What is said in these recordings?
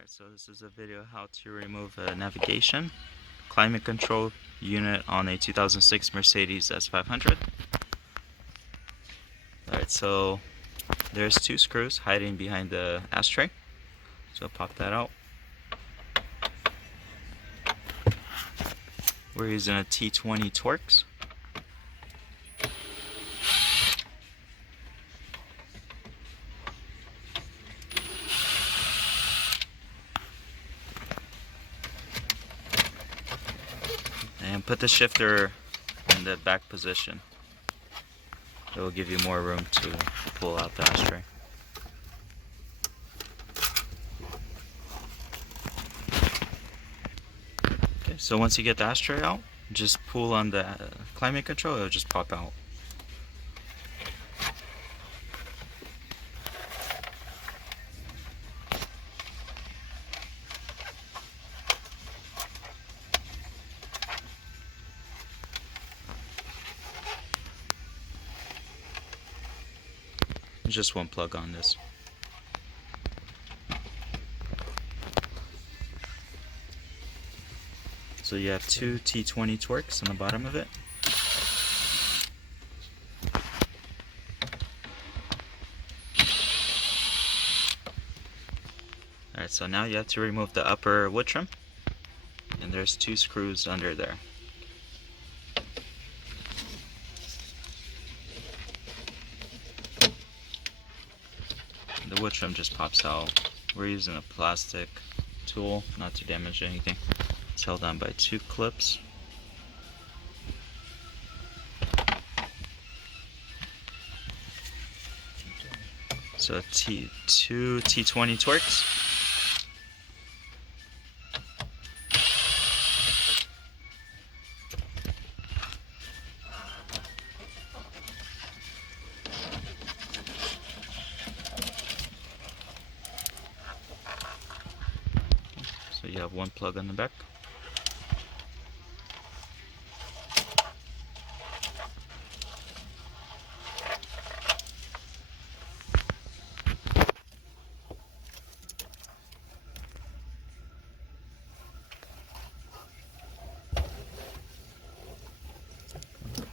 Alright, so this is a video how to remove a navigation climate control unit on a 2006 Mercedes S500. Alright, so there's two screws hiding behind the ashtray. So pop that out. We're using a T20 Torx. And put the shifter in the back position. It will give you more room to pull out the ashtray. Okay, so once you get the ashtray out, just pull on the climate control, it'll just pop out. Just one plug on this. So you have two T20 Torx on the bottom of it. Alright, so now you have to remove the upper wood trim, and there's two screws under there. The wood trim just pops out. We're using a plastic tool not to damage anything. It's held on by two clips. So two T20 Torx. So you have one plug on the back.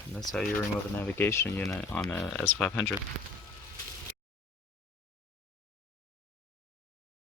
That's how you remove a navigation unit on a S500.